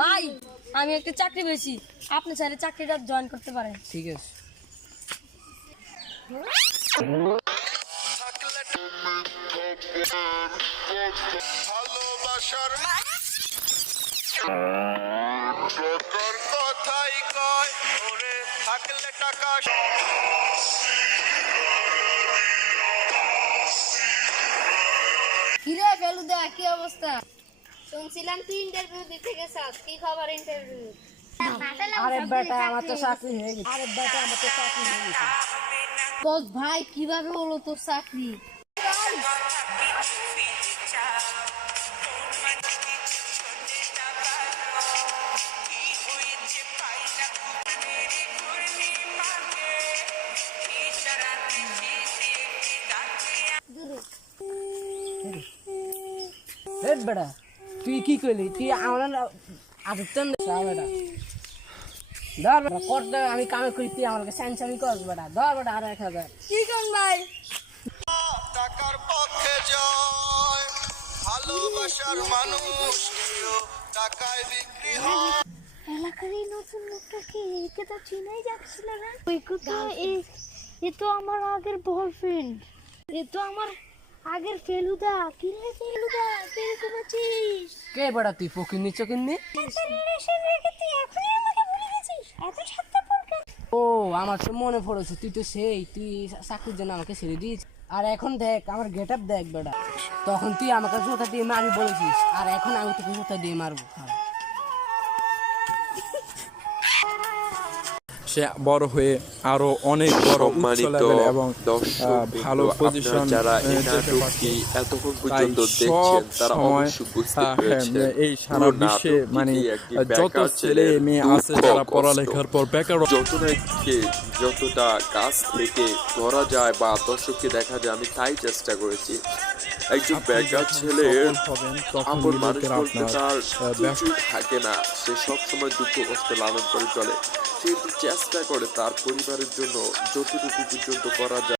ভাই আমি একটা চাকরি পেয়েছি, আপনি চাইলে চাকরিটা জয়েন করতে পারেন। ঠিক আছে। ভালোবাসার টাকার কথাই কয় ওরে থাকলে টাকা। কিরে ফেলুদা, কি অবস্থা? শুনছিলাম তুই ইন্টারভিউ দিতে গেছিস, কি খবর ইন্টারভিউ? আরে বেটা আমার তো চাকরি হয়ে গেছে। বস ভাই, কিভাবে হলো তোর চাকরি? বেটা তুই কি করলি? তুই আমার আদিত্য বেটা ধর বেটা করতে আমি কামে করি, তুই আমাকে স্যানসানি কর বেটা। ধর বেটা আর 1000। কি কোন ভাই? টাকার পক্ষে জয় ভালোবাসার মানুষ টাকায় বিক্রি হয়। এলাকার এই নতুন লোকটাকে একে তো চিনাই যাচ্ছিল না। ওই কথা এ তো আমার আগের বয়ফ্রেন্ড, এ তো আমার আগের ফেলুদা। কি রে ফেলুদা, কিরকম আছিস? কে বেটা তুই ফকির নিচ্ছ কিননি? ও আমার তো মনে পড়েছে, তুই তো সেই তুই চাকরির জন্য আমাকে ছেড়ে দিস। আর এখন দেখ আমার গেট আপ দেখ বেটা, তখন তুই আমাকে জোতা দিয়ে মারবি বলেছিস, আর এখন আমি তোকে জোতা দিয়ে মারবো। সে বড় হয়ে আরো অনেক বড় উচ্চ লেভেল এবং ভালো পজিশন যারা এই নাটকটি এতক্ষণ পর্যন্ত দেখছেন তারা অবশ্যই বুঝতে পেরেছেন এই সারা বিশ্বে মানে যত ছেলে মেয়ে আছে যারা পড়ালেখার পর বেকার, যতটা কাছ থেকে ধরা যায় বা দর্শককে দেখা যায় আমি তাই চেষ্টা করেছি। একজন বেকার ছেলের আপন মানুষ বলতে তার কিছুই থাকে না, সে সবসময় দুঃখ কষ্ট লালন করে চলে, সে চেষ্টা করে তার পরিবারের জন্য যতটুকু পর্যন্ত করা যায়।